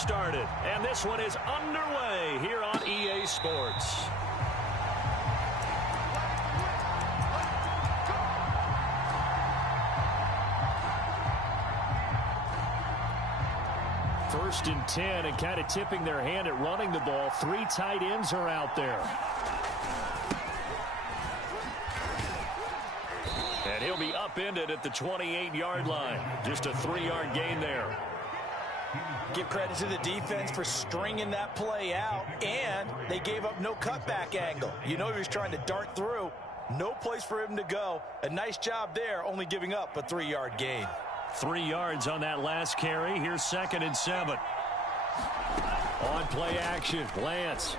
started. And this one is underway here on EA Sports. First and 10, and kind of tipping their hand at running the ball. 3 tight ends are out there. And he'll be upended at the 28-yard line. Just a 3-yard gain there. Give credit to the defense for stringing that play out, and they gave up no cutback angle. You know he was trying to dart through. No place for him to go. A nice job there, only giving up a 3-yard gain. 3 yards on that last carry. Here's 2nd and 7. On play action, Lance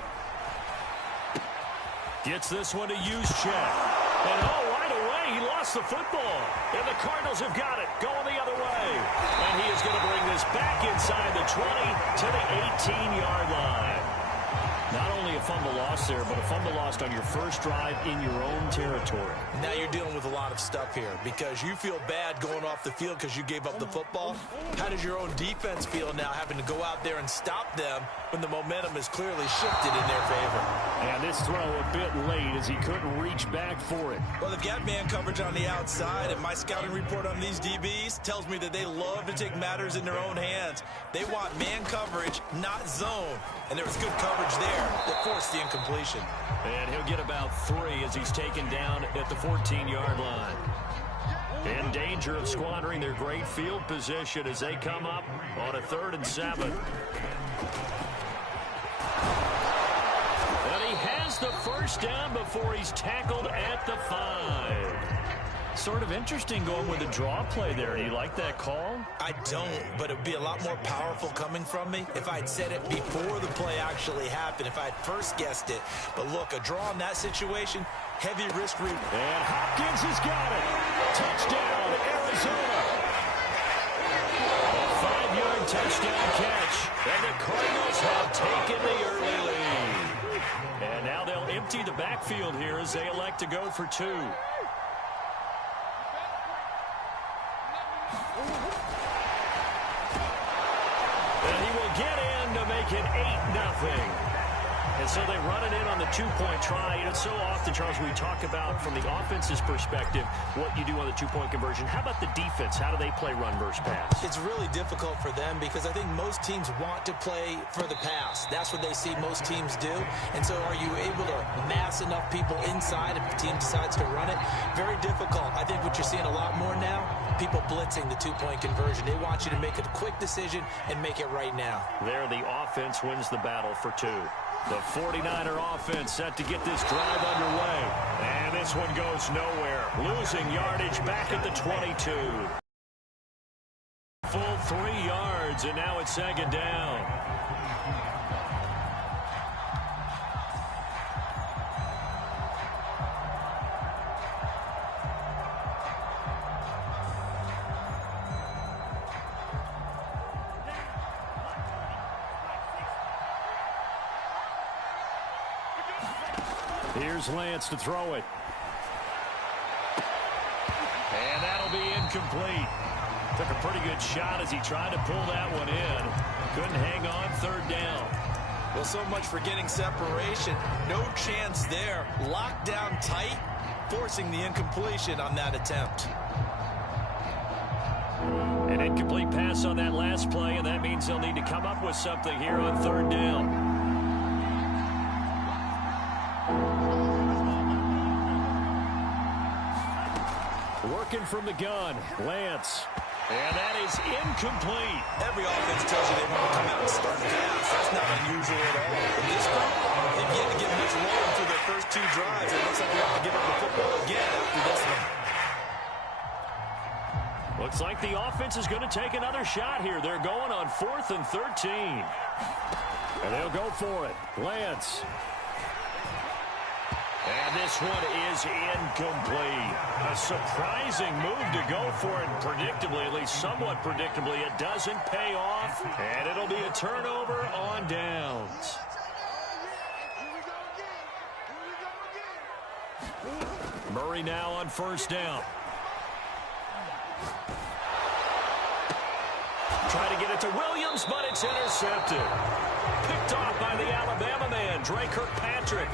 gets this one to Juszczyk. And right away, he lost the football. And the Cardinals have got it, going the other way. And he is going to bring this back inside the 20 to the 18-yard line. Not only a fumble loss there, but a fumble lost on your first drive in your own territory. Now you're dealing with a lot of stuff here because you feel bad going off the field because you gave up the football. How does your own defense feel now having to go out there and stop them when the momentum is clearly shifted in their favor? And this throw a bit late as he couldn't reach back for it. Well, they've got man coverage on the outside, and my scouting report on these DBs tells me that they love to take matters in their own hands. They want man coverage, not zone. And there was good coverage there that forced the incompletion. And he'll get about 3 as he's taken down at the 14-yard line. In danger of squandering their great field position as they come up on a 3rd and 7. And he has the first down before he's tackled at the 5. Sort of interesting going with a draw play there. Do you like that call? I don't, but it would be a lot more powerful coming from me if I'd said it before the play actually happened, if I'd first guessed it. But look, a draw in that situation, heavy risk. And Hopkins has got it. Touchdown, Arizona. A 5-yard touchdown catch. And the Cardinals have taken the early lead. And now they'll empty the backfield here as they elect to go for 2. And he will get in to make it 8-0. And so they run it in on the 2-point try. And so often, Charles, we talk about from the offense's perspective what you do on the 2-point conversion. How about the defense? How do they play run versus pass? It's really difficult for them because I think most teams want to play for the pass. That's what they see most teams do. And so are you able to mass enough people inside if the team decides to run it? Very difficult. I think what you're seeing a lot more now, people blitzing the 2-point conversion. They want you to make a quick decision and make it right now. There, the offense wins the battle for 2. The 49er offense set to get this drive underway. And this one goes nowhere. Losing yardage back at the 22. Full 3 yards, and now it's 2nd down. Here's Lance to throw it. And that'll be incomplete. Took a pretty good shot as he tried to pull that one in. Couldn't hang on 3rd down. Well, so much for getting separation. No chance there. Locked down tight, forcing the incompletion on that attempt. An incomplete pass on that last play, and that means they'll need to come up with something here on 3rd down. Working from the gun, Lance. And that is incomplete. Every offense tells you they want to come out and start fast. That's not unusual at all. In this group, they've yet to get much rolling through their first 2 drives. It looks like they have to give up the football again after this one. Looks like the offense is going to take another shot here. They're going on 4th and 13. And they'll go for it. Lance. And this one is incomplete. A surprising move to go for it predictably, at least somewhat predictably. It doesn't pay off, and it'll be a turnover on downs. Murray now on 1st down. Try to get it to Williams, but it's intercepted. Picked off by the Alabama man, Dre Kirkpatrick.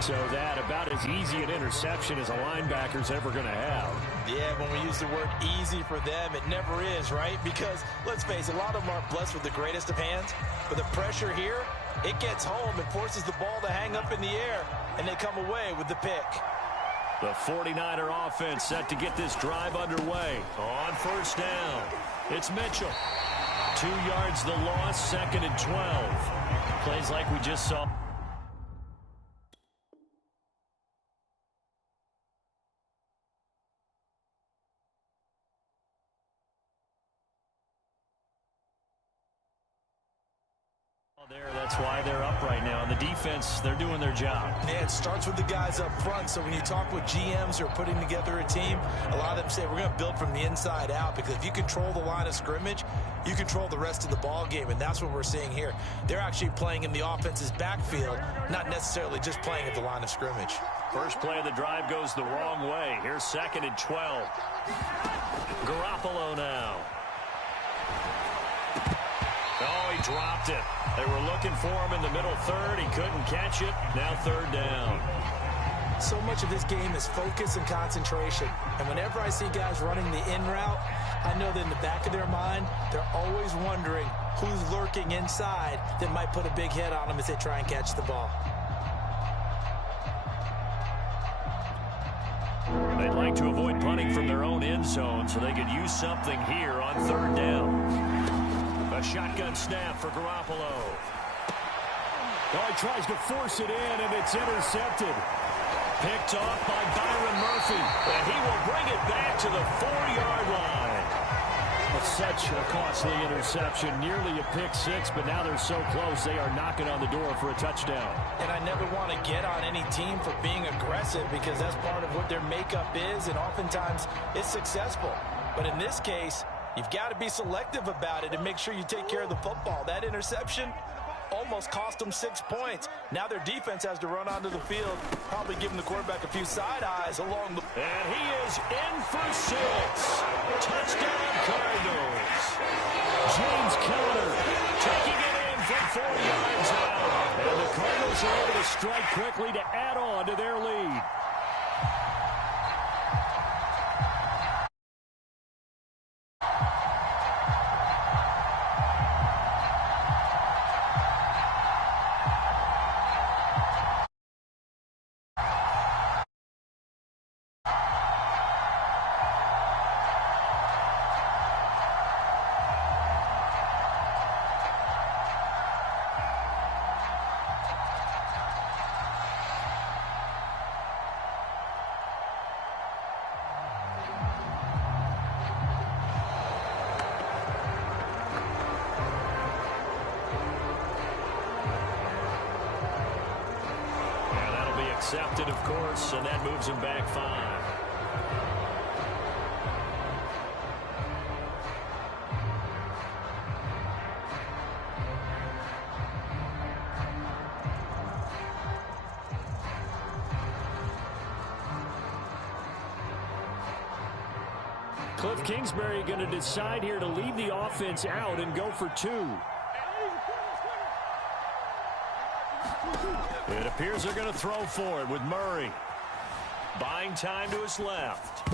So that about as easy an interception as a linebacker's ever going to have. Yeah, when we use the word easy for them, it never is, right? Because, let's face it, a lot of them aren't blessed with the greatest of hands. But the pressure here, it gets home and forces the ball to hang up in the air, and they come away with the pick. The 49er offense set to get this drive underway. On first down, it's Mitchell. 2 yards the loss, 2nd and 12. Plays like we just saw. There, that's why they're up right now. And the defense, they're doing their job. Yeah, it starts with the guys up front. So when you talk with GMs who are putting together a team, a lot of them say we're going to build from the inside out, because if you control the line of scrimmage, you control the rest of the ball game, and that's what we're seeing here. They're actually playing in the offense's backfield, not necessarily just playing at the line of scrimmage. First play of the drive goes the wrong way. Here's 2nd and 12. Garoppolo now. Oh, he dropped it. They were looking for him in the middle third. He couldn't catch it. Now 3rd down. So much of this game is focus and concentration. And whenever I see guys running the in route, I know that in the back of their mind, they're always wondering who's lurking inside that might put a big hit on them as they try and catch the ball. They'd like to avoid punting from their own end zone so they could use something here on 3rd down. A shotgun snap for Garoppolo. Oh, he tries to force it in, and it's intercepted. Picked off by Byron Murphy. And he will bring it back to the 4-yard line. It's such a costly interception. Nearly a pick six, but now they're so close they are knocking on the door for a touchdown. And I never want to get on any team for being aggressive, because that's part of what their makeup is, and oftentimes it's successful. But in this case, you've got to be selective about it and make sure you take care of the football. That interception almost cost them 6 points. Now their defense has to run onto the field, probably giving the quarterback a few side eyes along the... And he is in for 6. Touchdown Cardinals. James Conner taking it in from 4 yards out. And the Cardinals are able to strike quickly to add on to their lead. Accepted, of course, and that moves him back 5. Cliff Kingsbury going to decide here to leave the offense out and go for 2. It appears they're going to throw for it with Murray. Buying time to his left.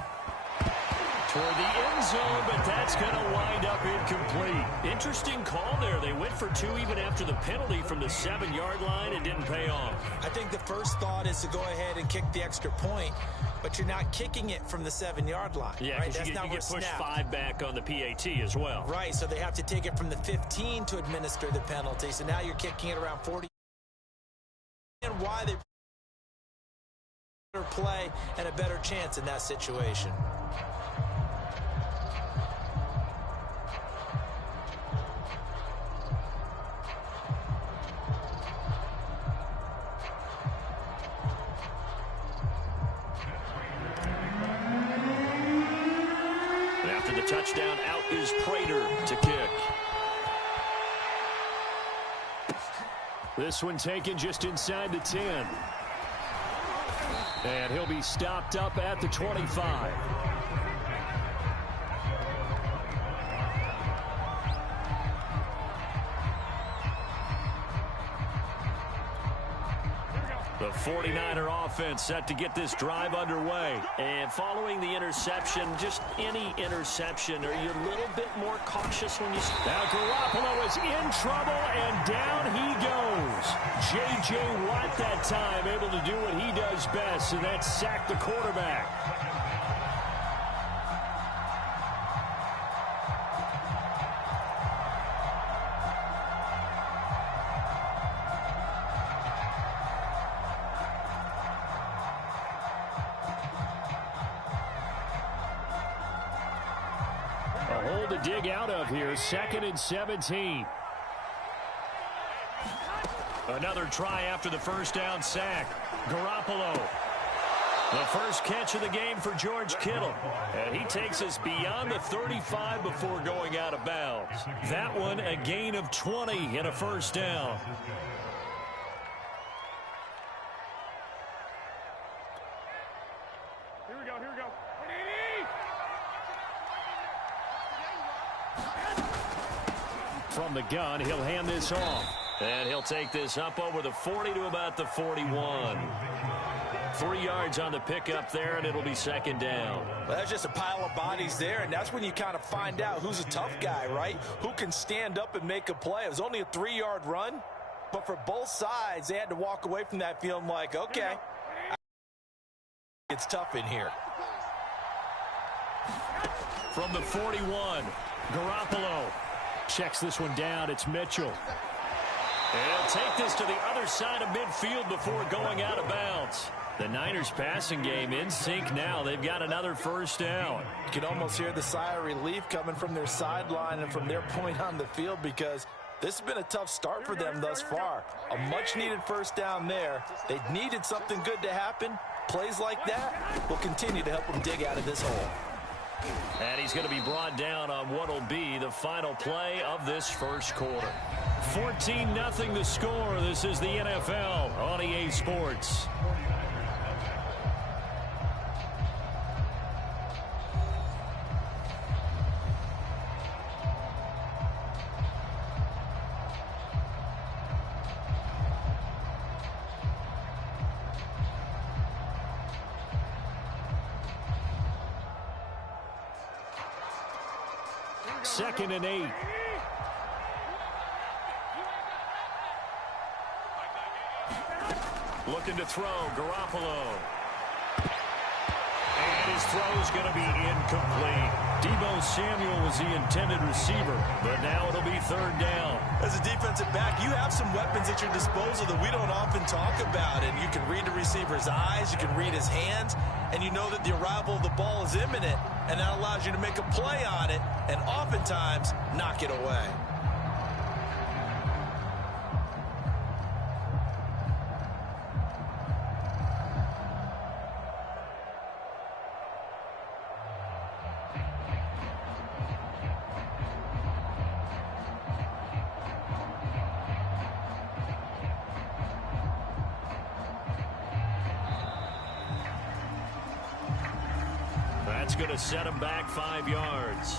Toward the end zone, but that's going to wind up incomplete. Interesting call there. They went for 2 even after the penalty from the 7-yard line. It didn't pay off. I think the first thought is to go ahead and kick the extra point, but you're not kicking it from the 7-yard line. Yeah, right? That's you get pushed 5 back on the PAT as well. Right, so they have to take it from the 15 to administer the penalty. So now you're kicking it around 40. And why they better play and a better chance in that situation. And after the touchdown, out is Prater to kick. This one taken just inside the 10. And he'll be stopped up at the 25. The 49er offense set to get this drive underway. And following the interception, just any interception, are you a little bit more cautious when you... Now Garoppolo is in trouble, and down he goes. J.J. Watt that time able to do what he does best, and that's sack the quarterback. A hole to dig out of here, 2nd and 17. Another try after the first down sack. Garoppolo. The first catch of the game for George Kittle. And he takes us beyond the 35 before going out of bounds. That one a gain of 20 and a first down. Here we go. From the gun, he'll hand this off. And he'll take this up over the 40 to about the 41. 3 yards on the pickup there, and it'll be 2nd down. Well, that's just a pile of bodies there, and that's when you kind of find out who's a tough guy, right? Who can stand up and make a play. It was only a 3-yard run, but for both sides, they had to walk away from that feeling like, okay, it's tough in here. From the 41, Garoppolo checks this one down. It's Mitchell. And he'll take this to the other side of midfield before going out of bounds. The Niners passing game in sync now. They've got another first down. You can almost hear the sigh of relief coming from their sideline and from their point on the field, because this has been a tough start for them thus far. A much-needed first down there. They needed something good to happen. Plays like that will continue to help them dig out of this hole. And he's going to be brought down on what will be the final play of this first quarter. 14-0 the score. This is the NFL on EA Sports. Second and 8. Looking to throw, Garoppolo. And his throw's going to be incomplete. Deebo Samuel was the intended receiver, but now it'll be 3rd down. As a defensive back, you have some weapons at your disposal that we don't often talk about, and you can read the receiver's eyes, you can read his hands, and you know that the arrival of the ball is imminent, and that allows you to make a play on it and oftentimes knock it away. That's going to set him back 5 yards.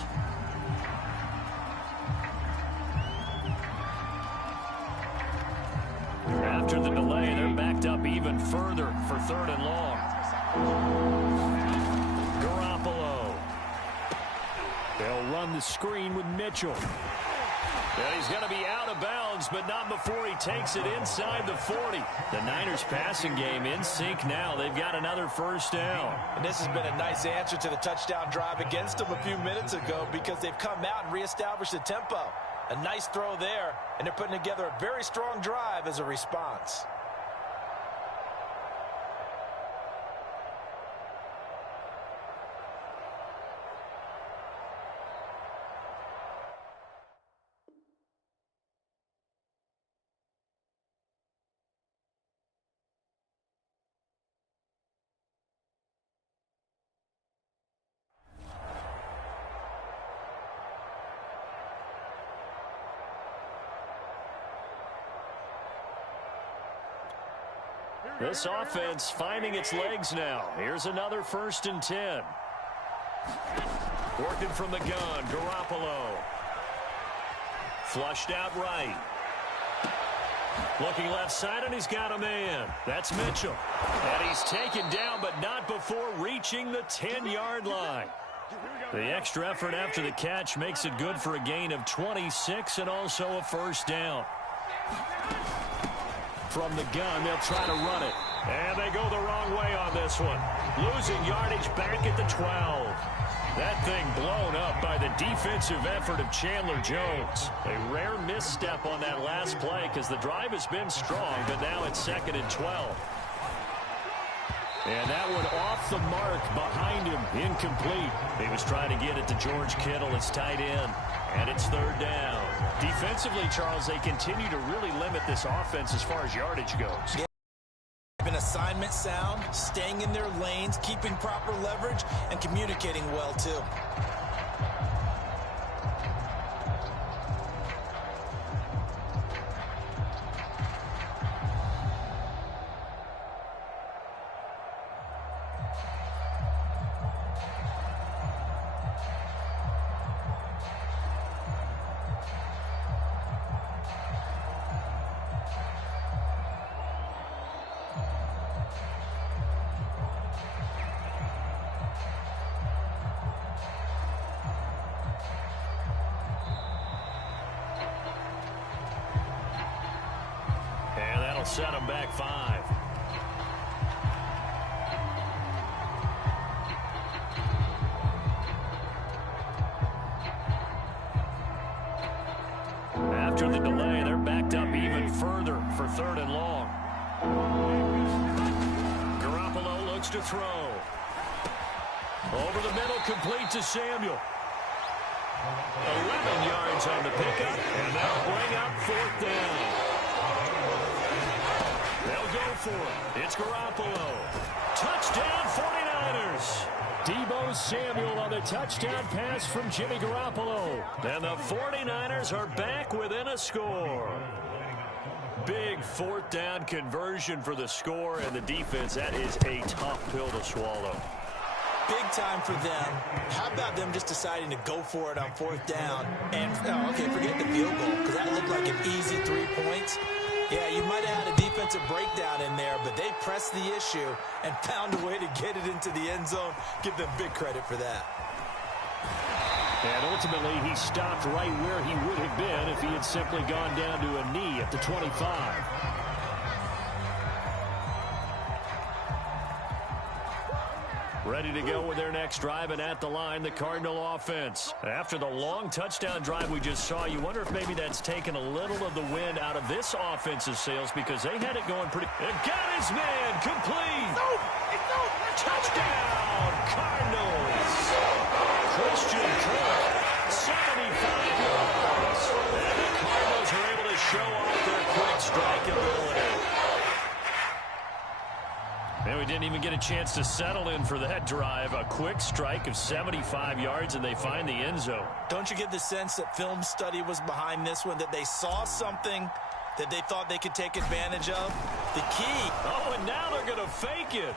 After the delay, they're backed up even further for 3rd and long. Garoppolo. They'll run the screen with Mitchell. And he's going to be out of bounds, but not before he takes it inside the 40. The Niners passing game in sync now. They've got another first down. And this has been a nice answer to the touchdown drive against them a few minutes ago, because they've come out and reestablished the tempo. A nice throw there, and they're putting together a very strong drive as a response. This offense finding its legs now. Here's another 1st and 10. Working from the gun, Garoppolo. Flushed out right. Looking left side, and he's got a man. That's Mitchell. And he's taken down, but not before reaching the 10-yard line. The extra effort after the catch makes it good for a gain of 26 and also a first down. From the gun, they'll try to run it. And they go the wrong way on this one. Losing yardage back at the 12. That thing blown up by the defensive effort of Chandler Jones. A rare misstep on that last play because the drive has been strong, but now it's 2nd and 12. And that one off the mark behind him, incomplete. He was trying to get it to George Kittle, his tight end, and it's 3rd down. Defensively, Charles, they continue to really limit this offense as far as yardage goes. Yeah. Been assignment sound, staying in their lanes, keeping proper leverage, and communicating well, too. Set him back 5. After the delay, they're backed up even further for 3rd and long. Garoppolo looks to throw. Over the middle, complete to Samuel. 11 yards on the pickup, and they'll bring up 4th down. They'll go for it. It's Garoppolo. Touchdown, 49ers. Deebo Samuel on the touchdown pass from Jimmy Garoppolo. And the 49ers are back within a score. Big 4th down conversion for the score, and the defense, that is a tough pill to swallow. Big time for them. How about them just deciding to go for it on 4th down? And, okay, forget the field goal, because that looked like an easy 3 points. Yeah, you might have had a defensive breakdown in there, but they pressed the issue and found a way to get it into the end zone. Give them big credit for that. And ultimately, he stopped right where he would have been if he had simply gone down to a knee at the 25. Ready to go with their next drive, and at the line, the Cardinal offense. After the long touchdown drive we just saw, you wonder if maybe that's taken a little of the wind out of this offensive sails because they had it going pretty. And got his man complete. Touchdown, Cardinals. Christian Kirk, 75 yards. And the Cardinals are able to show off their quick strike ability. And we didn't even get a chance to settle in for that drive. A quick strike of 75 yards, and they find the end zone. Don't you get the sense that film study was behind this one, that they saw something that they thought they could take advantage of? The key. Oh, and now they're going to fake it.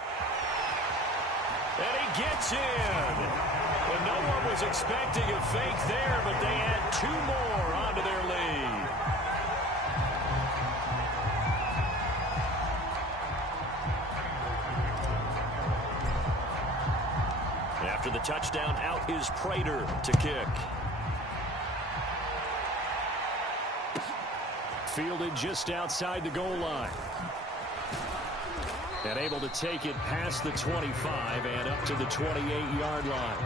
And he gets in. And no one was expecting a fake there, but they add 2 more onto their lead. After the touchdown, out is Prater to kick. Fielded just outside the goal line. And able to take it past the 25 and up to the 28-yard line.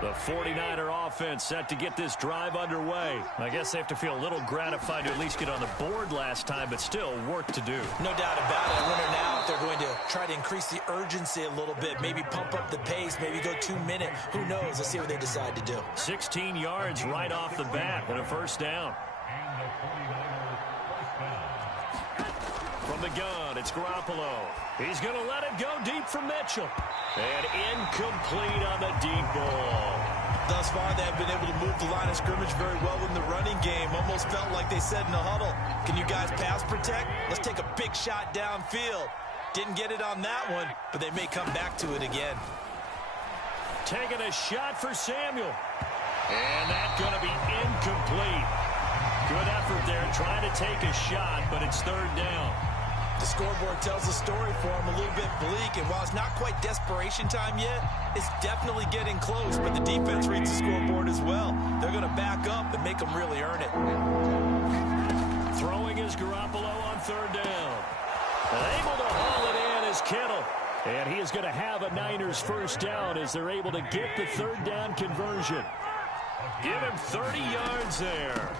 The 49er offense set to get this drive underway. I guess they have to feel a little gratified to at least get on the board last time, but still work to do. No doubt about it. I wonder now if they're going to try to increase the urgency a little bit, maybe pump up the pace, maybe go 2-minute. Who knows? Let's see what they decide to do. 16 yards right off the bat and a first down. From the gun, it's Garoppolo. He's going to let it go deep for Mitchell. And incomplete on the deep ball. Thus far, they have been able to move the line of scrimmage very well in the running game. Almost almost felt like they said in the huddle, can you guys pass protect? Let's take a big shot downfield. Didn't get it on that one, but they may come back to it again. Taking a shot for Samuel. And that's going to be incomplete. Good effort there trying to take a shot, but it's third down. The scoreboard tells the story for him, a little bit bleak, and while it's not quite desperation time yet, it's definitely getting close, but the defense reads the scoreboard as well. They're going to back up and make them really earn it. Throwing is Garoppolo on third down. Able to haul it in is Kittle. And he is going to have a Niners first down as they're able to get the third down conversion. Give him 30 yards there.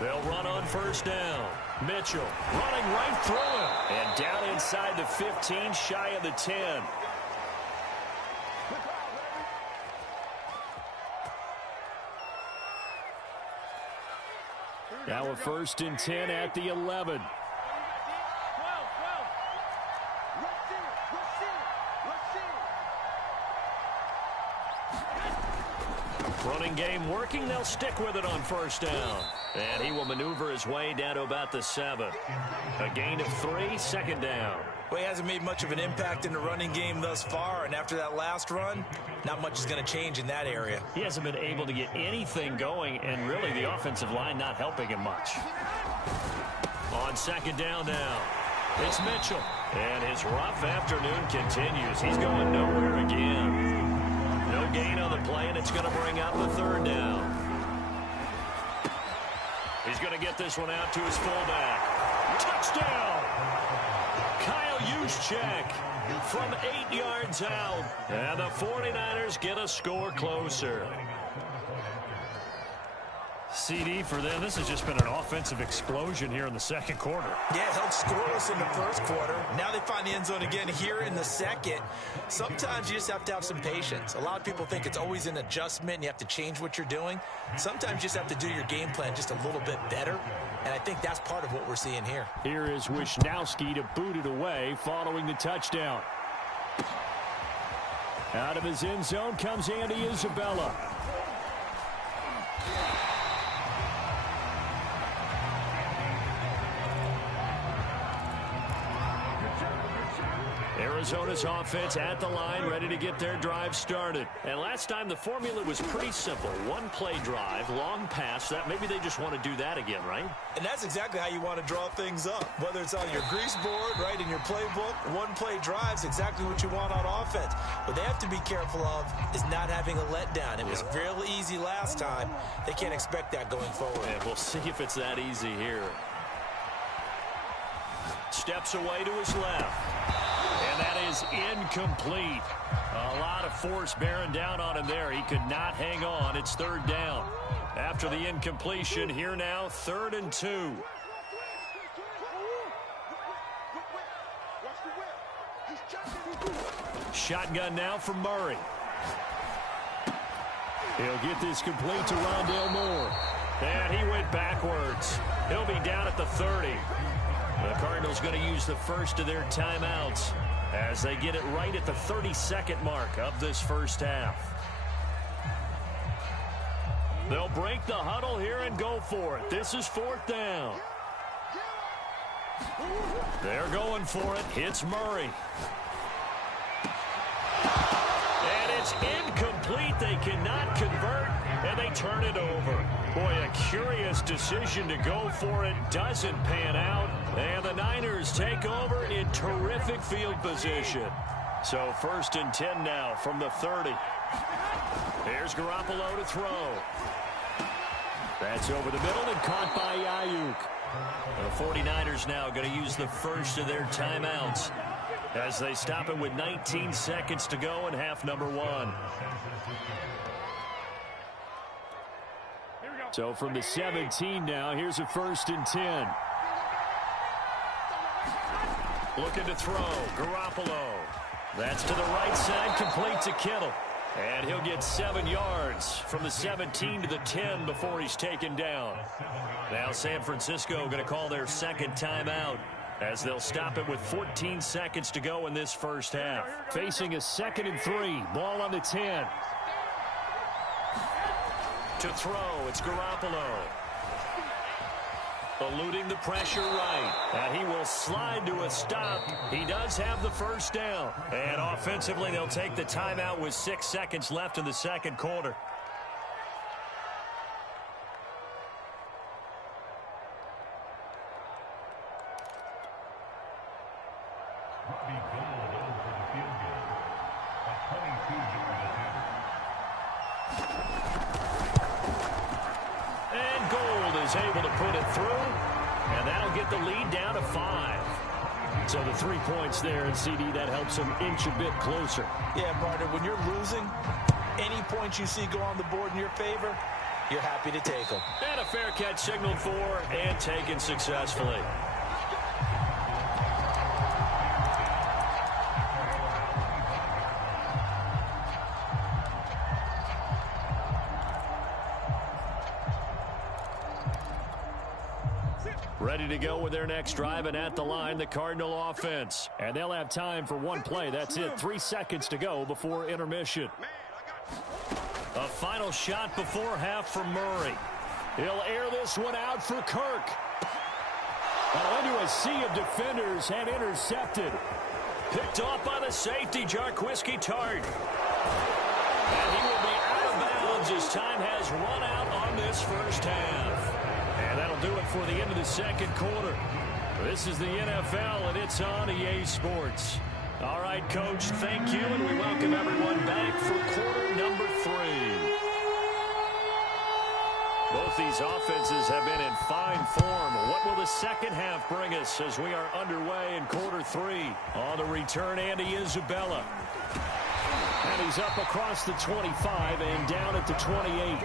They'll run on first down. Mitchell running right through him. And down inside the 15, shy of the 10. Now a 1st and 10 at the 11. Running game working. They'll stick with it on first down. And he will maneuver his way down to about the 7. A gain of 3, second down. Well, he hasn't made much of an impact in the running game thus far, and after that last run, not much is going to change in that area. He hasn't been able to get anything going, and really the offensive line not helping him much. On second down now, it's Mitchell. And his rough afternoon continues. He's going nowhere again. No gain on the play, and it's going to bring up the third down. He's going to get this one out to his fullback. Touchdown! Kyle Juszczyk from 8 yards out. And the 49ers get a score closer. CD for them. This has just been an offensive explosion here in the second quarter. Yeah, held scoreless in the first quarter. Now they find the end zone again here in the second. Sometimes you just have to have some patience. A lot of people think it's always an adjustment and you have to change what you're doing. Sometimes you just have to do your game plan just a little bit better. And I think that's part of what we're seeing here. Here is Wisnowski to boot it away following the touchdown. Out of his end zone comes Andy Isabella. Arizona's offense at the line, ready to get their drive started. And last time the formula was pretty simple. One play drive, long pass. That maybe they just want to do that again, right? And that's exactly how you want to draw things up. Whether it's on your grease board, right, in your playbook, one play drive's exactly what you want on offense. What they have to be careful of is not having a letdown. It was real easy last time. They can't expect that going forward. And we'll see if it's that easy here. Steps away to his left. And that is incomplete. A lot of force bearing down on him there. He could not hang on. It's third down. After the incompletion, here now, 3rd and 2. Shotgun now for Murray. He'll get this complete to Rondale Moore. And he went backwards. He'll be down at the 30. The Cardinals going to use the first of their timeouts as they get it right at the 32nd mark of this first half. They'll break the huddle here and go for it. This is 4th down. They're going for it. Hits Murray. And it's incomplete. They cannot convert, and they turn it over. Boy, a curious decision to go for it. Doesn't pan out. And the Niners take over in terrific field position. So 1st and 10 now from the 30. Here's Garoppolo to throw. That's over the middle and caught by Ayuk. The 49ers now going to use the first of their timeouts as they stop it with 19 seconds to go in half number 1. So from the 17 now, here's a 1st and 10. Looking to throw, Garoppolo. That's to the right side, complete to Kittle. And he'll get 7 yards from the 17 to the 10 before he's taken down. Now San Francisco going to call their second timeout as they'll stop it with 14 seconds to go in this first half. Facing a 2nd and 3, ball on the 10. To throw, it's Garoppolo. Eluding the pressure right. And he will slide to a stop. He does have the first down. And offensively, they'll take the timeout with 6 seconds left in the second quarter. And Gold is able to put it through. And that'll get the lead down to 5. So the 3 points there, and CD, that helps them inch a bit closer. Yeah, partner, when you're losing, any points you see go on the board in your favor, you're happy to take them. And a fair catch signaled for and taken successfully. Ready to go with their next drive, and at the line, the Cardinal offense. And they'll have time for one play. That's it. 3 seconds to go before intermission. A final shot before half from Murray. He'll air this one out for Kirk. Into a sea of defenders and intercepted. Picked off by the safety, Jarquiski Tart. And he will be out of bounds as time has run out on this first half. And that'll do it for the end of the second quarter. This is the NFL, and it's on EA Sports. All right, Coach, thank you, and we welcome everyone back for quarter number 3. Both these offenses have been in fine form. What will the second half bring us as we are underway in quarter 3? On the return, Andy Isabella. And he's up across the 25 and down at the 28.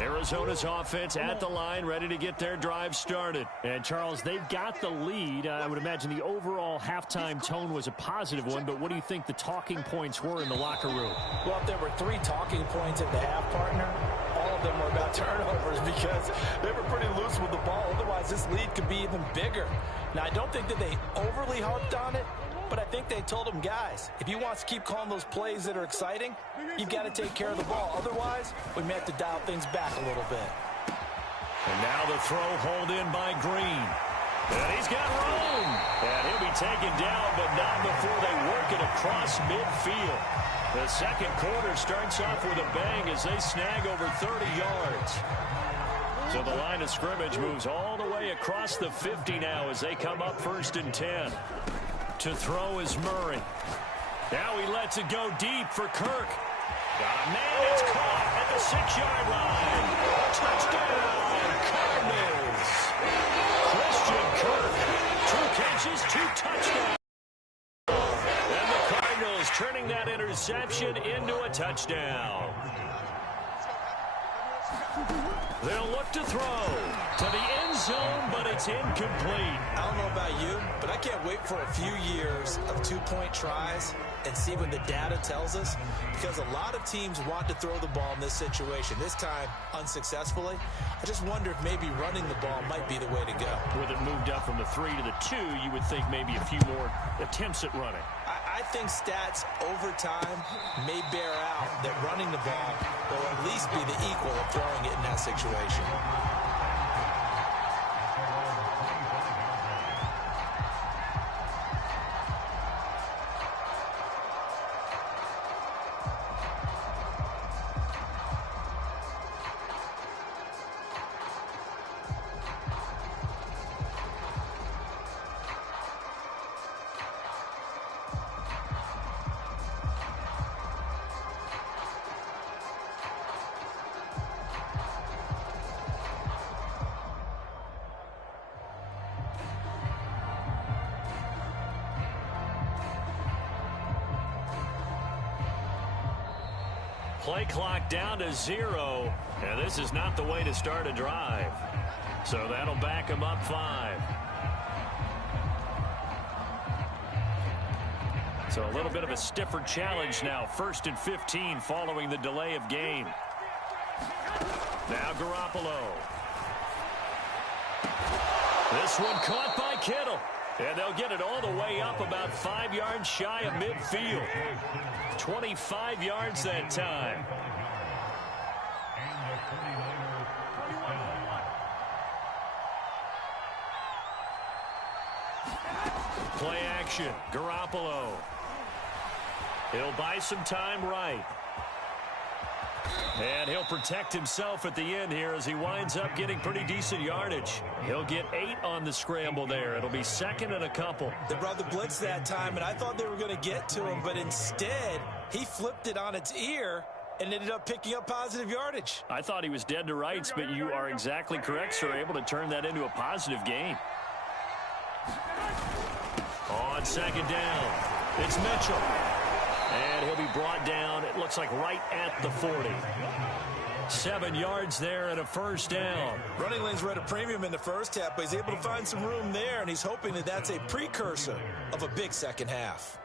Arizona's offense at the line, ready to get their drive started. And, Charles, they've got the lead. I would imagine the overall halftime tone was a positive one, but what do you think the talking points were in the locker room? Well, if there were 3 talking points at the half, partner, all of them were about turnovers because they were pretty loose with the ball. Otherwise, this lead could be even bigger. Now, I don't think that they overly harped on it, but I think they told them, guys, if you want to keep calling those plays that are exciting, you've got to take care of the ball. Otherwise, we may have to dial things back a little bit. And now the throw hauled in by Green. And he's got room. And he'll be taken down, but not before they work it across midfield. The second quarter starts off with a bang as they snag over 30 yards. So the line of scrimmage moves all the way across the 50 now as they come up 1st and 10. To throw is Murray. Now he lets it go deep for Kirk. Got a man that's caught at the 6-yard line. Touchdown, Cardinals. Christian Kirk, 2 catches, 2 touchdowns. And the Cardinals turning that interception into a touchdown. They'll look to throw to the end zone, but it's incomplete. I don't know about you, but I can't wait for a few years of 2-point tries and see what the data tells us, because a lot of teams want to throw the ball in this situation, this time unsuccessfully. I just wonder if maybe running the ball might be the way to go. With it moved up from the 3 to the 2, you would think maybe a few more attempts at running. I think stats over time may bear out that running the ball will at least be the equal of throwing it in that situation. Play clock down to 0, and this is not the way to start a drive. So that'll back them up 5. So a little bit of a stiffer challenge now. 1st and 15 following the delay of game. Now Garoppolo. This one caught by Kittle. And they'll get it all the way up about 5 yards shy of midfield. 25 yards that time. Play action. Garoppolo. He'll buy some time right. And he'll protect himself at the end here as he winds up getting pretty decent yardage. He'll get 8 on the scramble there. It'll be second and a couple. They brought the blitz that time, and I thought they were going to get to him, but instead he flipped it on its ear and ended up picking up positive yardage. I thought he was dead to rights, but you are exactly correct, sir. Able to turn that into a positive gain. On second down, it's Mitchell. And he'll be brought down, it looks like right at the 40. 7 yards there and a first down. Running lanes were at a premium in the first half, but he's able to find some room there, and he's hoping that that's a precursor of a big second half.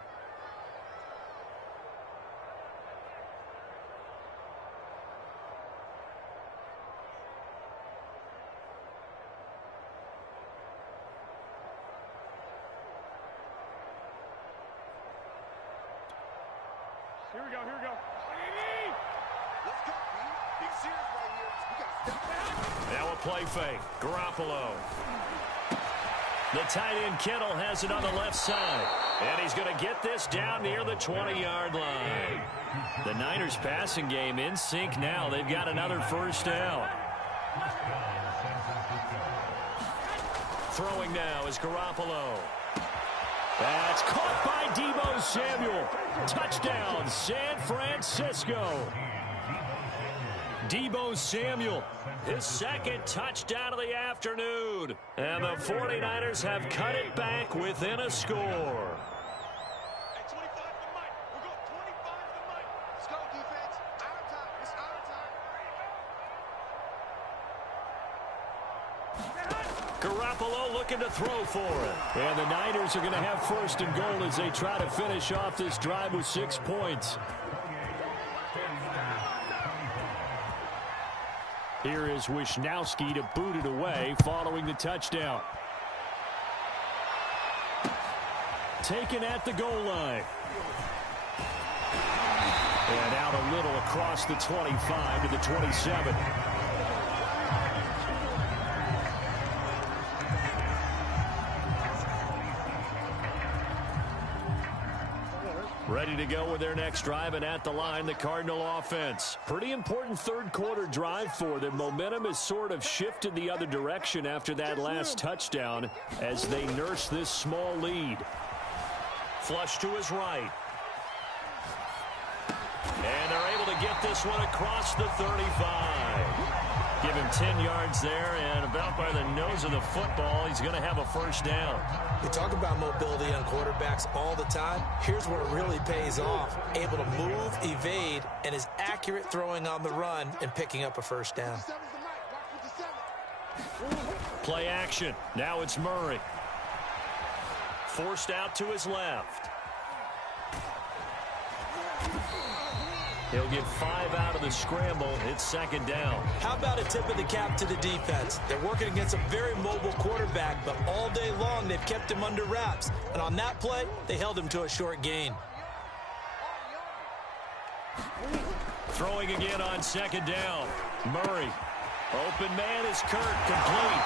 Here we go. Let's go, Big series right here. We got to step back. Now a play fake. Garoppolo. The tight end Kittle has it on the left side. And he's going to get this down near the 20-yard line. The Niners passing game in sync now. They've got another first down. Throwing now is Garoppolo. That's caught by Deebo Samuel. Touchdown, San Francisco. Deebo Samuel, his second touchdown of the afternoon. And the 49ers have cut it back within a score. Hey, 25 to Mike. We're going 25 to Mike. Let's go, defense. Our time. It's our time. Garoppolo looking to throw for it. And the Niners are going to have first and goal as they try to finish off this drive with 6 points. Here is Wisnowski to boot it away following the touchdown. Taken at the goal line. And out a little across the 25 to the 27. Ready to go with their next drive, and at the line, the Cardinal offense. Pretty important third quarter drive for them. Momentum has sort of shifted the other direction after that last touchdown as they nurse this small lead. Flush to his right. And they're able to get this one across the 35. Give him 10 yards there, and about by the nose of the football, he's going to have a first down. We talk about mobility on quarterbacks all the time. Here's where it really pays off. Able to move, evade, and is accurate throwing on the run and picking up a first down. Play action. Now it's Murray. Forced out to his left. He'll get 5 out of the scramble. It's second down. How about a tip of the cap to the defense? They're working against a very mobile quarterback, but all day long they've kept him under wraps. And on that play, they held him to a short gain. Throwing again on second down. Murray. Open man is Kirk, complete.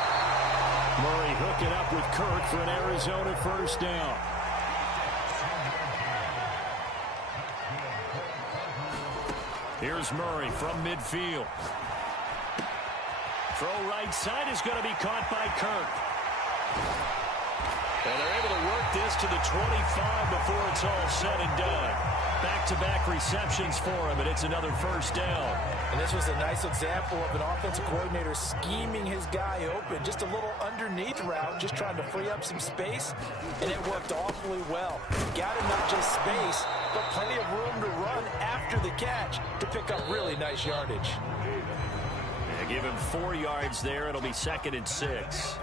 Murray hooking up with Kirk for an Arizona first down. Here's Murray from midfield. Throw right side is going to be caught by Kirk. And they're able to work this to the 25 before it's all said and done. Back-to-back receptions for him, and it's another first down. And this was a nice example of an offensive coordinator scheming his guy open. Just a little underneath route, just trying to free up some space, and it worked awfully well. Got him not just space, but plenty of room to run after the catch to pick up really nice yardage. Yeah, give him 4 yards there. It'll be second and 6.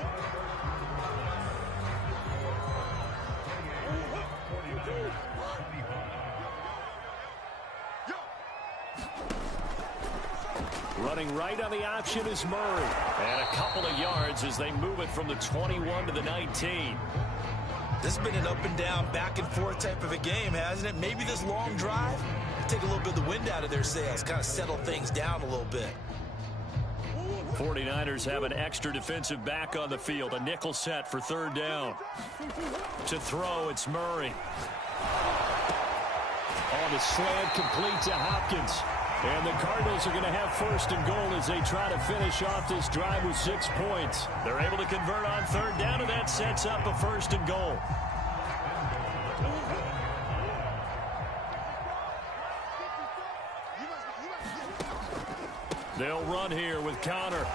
Running right on the option is Murray. And a couple of yards as they move it from the 21 to the 19. This has been an up and down, back and forth type of a game, hasn't it? Maybe this long drive, take a little bit of the wind out of their sails, kind of settle things down a little bit. 49ers have an extra defensive back on the field. A nickel set for third down. To throw, it's Murray. On the slant, complete to Hopkins. And the Cardinals are going to have first and goal as they try to finish off this drive with 6 points. They're able to convert on third down, and that sets up a first and goal. They'll run here with Connor.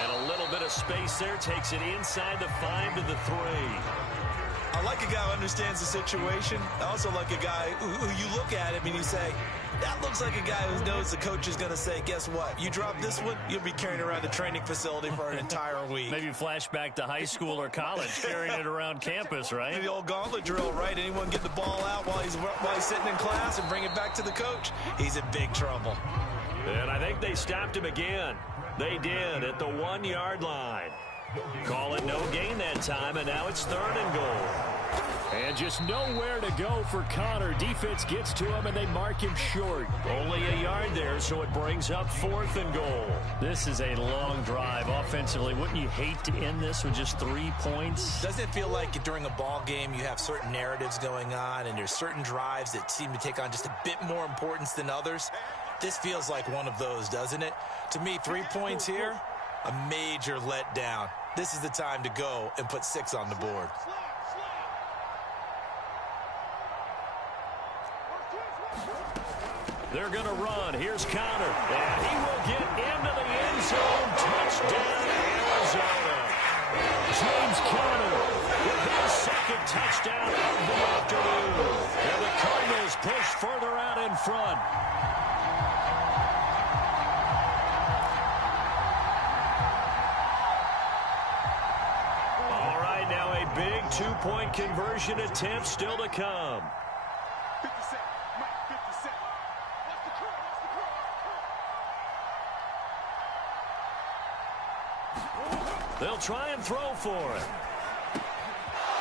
And a little bit of space there. Takes it inside the 5 to the 3. I like a guy who understands the situation. I also like a guy who you look at him and you say, that looks like a guy who knows the coach is going to say, guess what? You drop this one, you'll be carrying around the training facility for an entire week. Maybe flashback to high school or college, carrying it around campus, right? The old gauntlet drill, right? Anyone get the ball out while he's sitting in class and bring it back to the coach? He's in big trouble. And I think they stopped him again. They did at the 1 yard line. Call it no gain that time, and now it's third and goal. And just nowhere to go for Connor. Defense gets to him, and they mark him short. Only a yard there, so it brings up fourth and goal. This is a long drive offensively. Wouldn't you hate to end this with just 3 points? Doesn't it feel like during a ball game you have certain narratives going on, and there's certain drives that seem to take on just a bit more importance than others? This feels like one of those, doesn't it? To me, 3 points here, a major letdown. This is the time to go and put 6 on the board. They're going to run. Here's Connor. And he will get into the end zone. Touchdown, Arizona. James Conner with his second touchdown of the afternoon. And the Cardinals push further out in front. All right, now a big 2-point conversion attempt still to come. 50 seconds. Mike, 50 seconds. What's the call? They'll try and throw for it.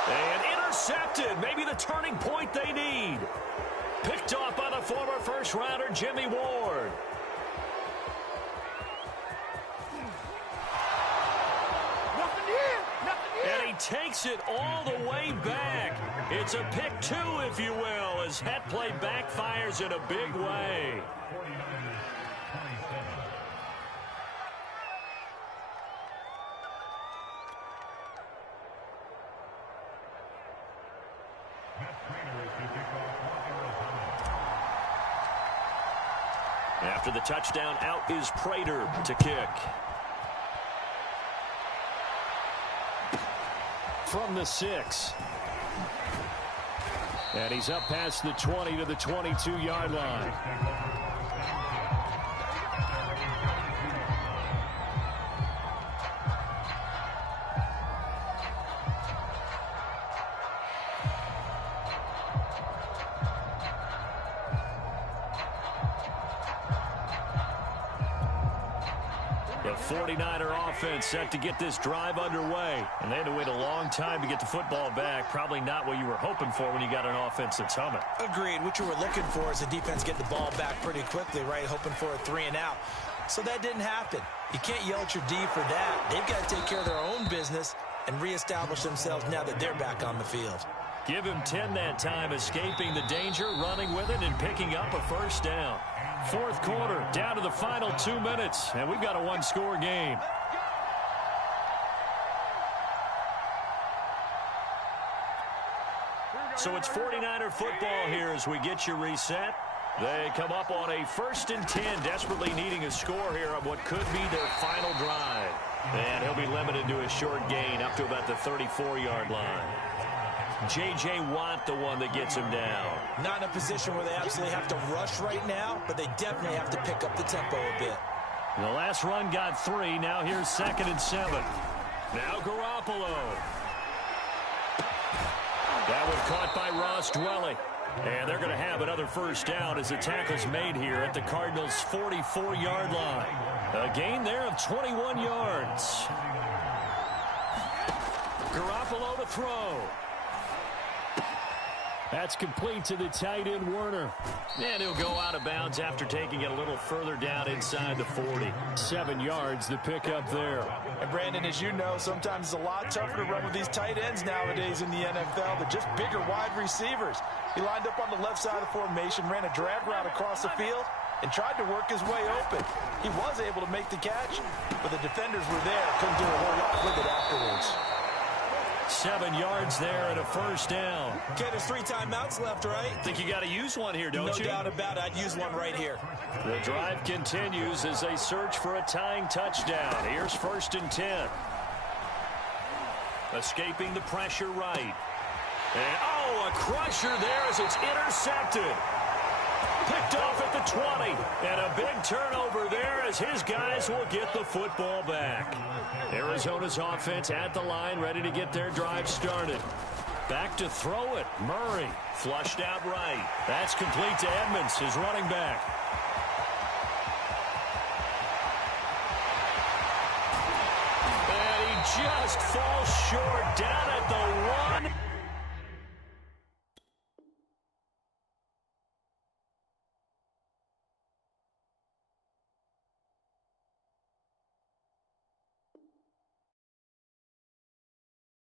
And intercepted. Maybe the turning point they need. Picked off by the former first-rounder Jimmy Ward. And he takes it all the way back. It's a pick 2, if you will, as that play backfires in a big way. After the touchdown, out is Prater to kick. From the 6. And he's up past the 20 to the 22-yard line. The 49er offense set to get this drive underway. And they had to wait a long time to get the football back. Probably not what you were hoping for when you got an offense that's humming. Agreed. What you were looking for is the defense getting the ball back pretty quickly, right? Hoping for a 3 and out. So that didn't happen. You can't yell at your D for that. They've got to take care of their own business and reestablish themselves now that they're back on the field. Give him 10 that time, escaping the danger, running with it, and picking up a first down. Fourth quarter, down to the final 2 minutes, and we've got a one-score game. So it's 49er football here as we get you reset. They come up on a 1st and 10, desperately needing a score here on what could be their final drive. And he'll be limited to a short gain up to about the 34-yard line. J.J. Watt, the one that gets him down. Not in a position where they absolutely have to rush right now, but they definitely have to pick up the tempo a bit. The last run got 3. Now here's 2nd and 7. Now Garoppolo. That was caught by Ross Dwelly. And they're going to have another first down as the tackle's made here at the Cardinals' 44-yard line. A gain there of 21 yards. Garoppolo to throw. That's complete to the tight end, Werner. And he'll go out of bounds after taking it a little further down inside the 40. 7 yards, the pickup there. And Brandon, as you know, sometimes it's a lot tougher to run with these tight ends nowadays in the NFL. They're just bigger wide receivers. He lined up on the left side of the formation, ran a drag route across the field, and tried to work his way open. He was able to make the catch, but the defenders were there. Couldn't do a whole lot with it afterwards. 7 yards there and a first down. Okay, there's 3 timeouts left, right? Think you got to use one here, don't you? No doubt about it. I'd use one right here. The drive continues as they search for a tying touchdown. Here's 1st and 10. Escaping the pressure right. And, oh, a crusher there as it's intercepted. Picked off at the 20. And a big turnover there as his guys will get the football back. Arizona's offense at the line, ready to get their drive started. Back to throw it. Murray flushed out right. That's complete to Edmonds, his running back. And he just falls short down at the 1.